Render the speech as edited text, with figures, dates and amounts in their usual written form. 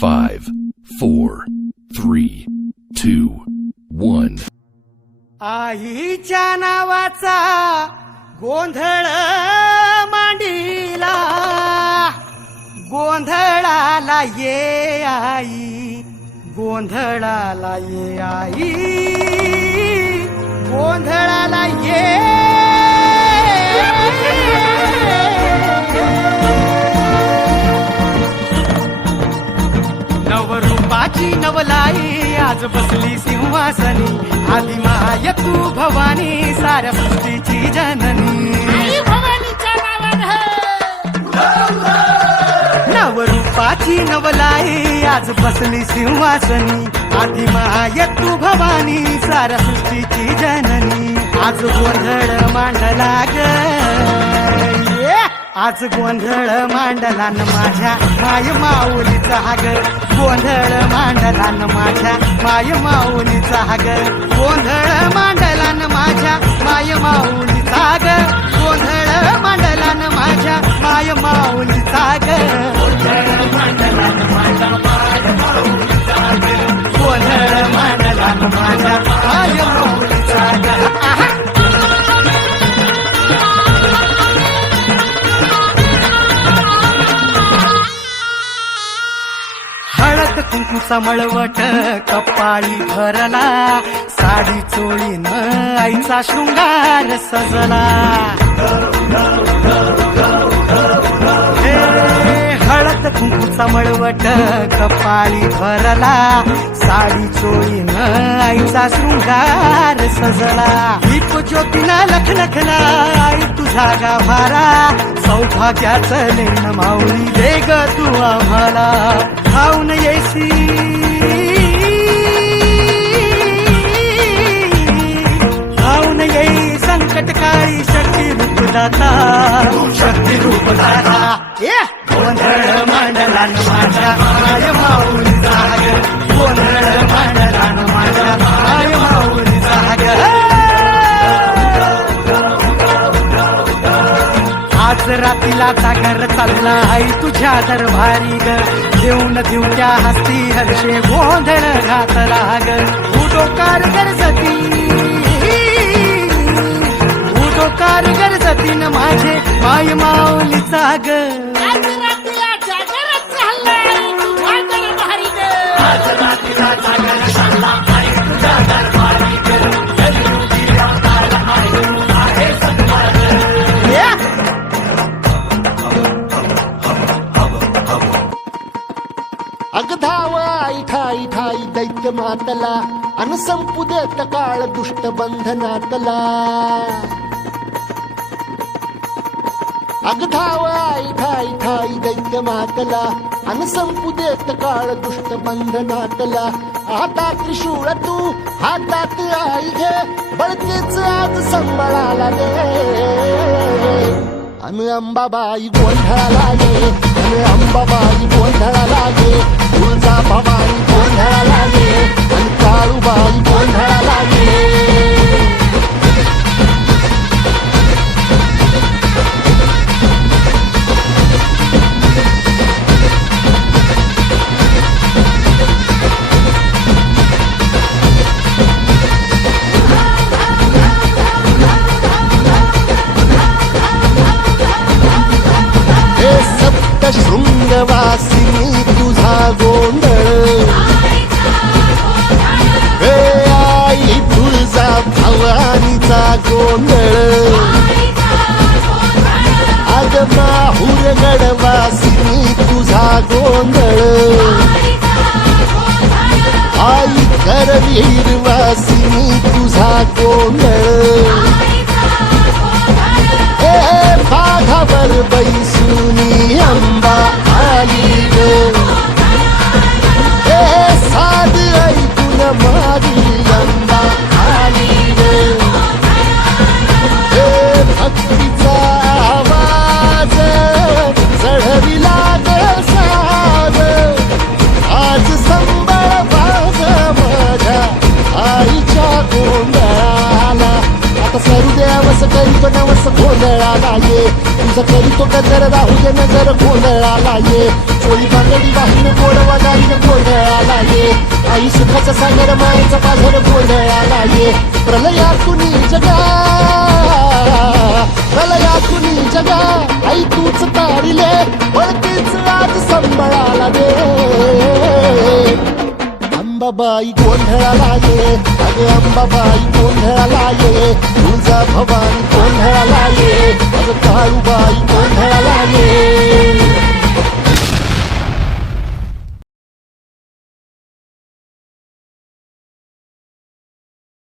5, 4, 3, 2, 1. आईच्या नावाचा गोंधळ मांडीला, गोंधळाला ये आई, गोंधळाला ये आई, गोंधळाला ये. नवरूपाची नवलाई आज बसली सिंहासनी, आदि माय तू भवानी साऱ्या सृष्टीची जननी. नवरूपाची नवलाई आज बसली सिंहासनी, आदि माय तू भवानी साऱ्या सृष्टीची जननी. आज गोंधळ मांडला ग, आज गोंधळ मांडला न माझ्या माय माऊलीचा ग, गोंधळ मांडला न माझ्या माय माऊलीचा ग, गोंधळ मांडला न माझ्या माय माऊलीचा ग, गोंधळ मांडला न माझ्या माय माऊलीचा ग, गोंधळ मांडला न माझ्या माय माऊलीचा ग, गोंधळ मांडला न माझ्या माय माऊलीचा ग. हळद कुंकूचा मळवट कपाळी भरला, साडी चोळीनं आईचा शृंगार सजला. हळद कुंकूचा मळवट कपाळी भरला, साडी चोळीनं आईचा शृंगार सजला. दीप ज्योतीनं लखलखला आई तुझा गाभारा, सौभाग्याचं लेण माऊली दे ग तू आम्हाला. खाऊन येसी खाऊन येई संकटकाळी शक्ती रूप दाता, शक्ती रूप दाता. गोंधळ मांडला न माझ्या माय माऊलीचा ग, गोंधळ मांडला न माझ्या माय माऊलीचा ग. आज रातीला जागर चालला आई तुझ्या दरबारी ग, देऊन देऊच्या हस्ती हर्षे गोंधळ घातला ग. उडोकार गरजती, उडोकार गरजती न माझे माय माऊलीचा ग. आज रातीला जागर चालला आई तुझ्या दरबारी ग, आहे सन्मान. अगधाव आई ठाई ठाई दैत्य मातला, अन संपू देत काळ दुष्ट बंधनातला. अगधाव आई ठाई ठाई दैत्य मातला, अन संपू देत काळ दुष्ट बंधनातला. हातात त्रिशूळ तू हातात आई घे, बळतेच आज संबळाला दे. अन अंबाबाई गोंधळाला ये, अन अंबाबाई गोंधळाला ये, तुळजा भवानी गोंधळाला ये, अन काळूबाई गोंधळाला ये. शृंगवासिनी तुझा गोंधळ, हे आई तुळजा भवानीचा गोंधळ. अग माहूर गडवासिनी तुझा गोंधळ, आई करवीर वासिनी तुझा गोंधळ. बाघावर बैसुनी अंबा आली ग, साध ऐकून मारी अंबा आली ग. भक्तीचा आवाज चढविला ग साज, आज संबळ वाज माझ्या आईच्या गोंधळाला. आता सरू देवस करीत नवस गोंधळाला ये, तुझं करीतो गजर राहू दे नजर गोंधळाला ये चोळी बांगडी वाहून गोडवा गाईन गोंधळाला ये आई सुखाचा सागर मायेचा पाझर गोंधळाला ये प्रलयातुनी जगा प्रलयातुनी जगा आई तूच तारिले बळकीच आज संभळाला दे अंबाबाई गोंधळाला ये अगे अंबाबाई गोंधळाला ये तुळजा भवानी गोंधळाला ये अगं काळूबाई गोंधळाला ये